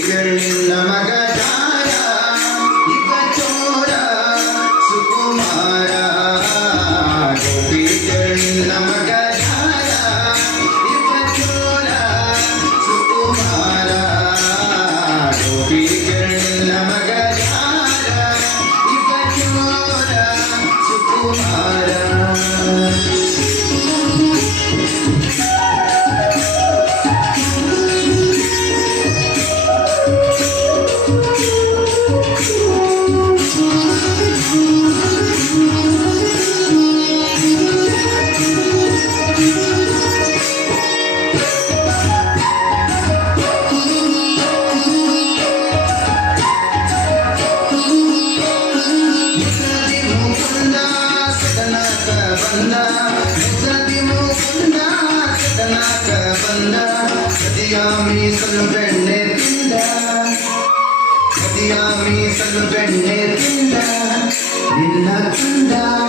ಗೋಪಿಗಳಿಲ್ಲ ಮಗದಾರ ಇವ ಚೋರ ಸುಕುಮಾರ ಗೋಪಿಗಳಿಲ್ಲ ಮಗದಾರ ಇವ ಚೋರ ಸುಕುಮಾರ ಗೋಪಿಗಳಿಲ್ಲ ಮಗದಾರ ಇವ ಚೋರ ಸುಕುಮಾರ ಮೀಸಲು ಬೆಣ್ಣೆ ತಿಂದ ಬೆಣ್ಣೆ ತಿಂದ ನಿನ್ನ ಕಂದ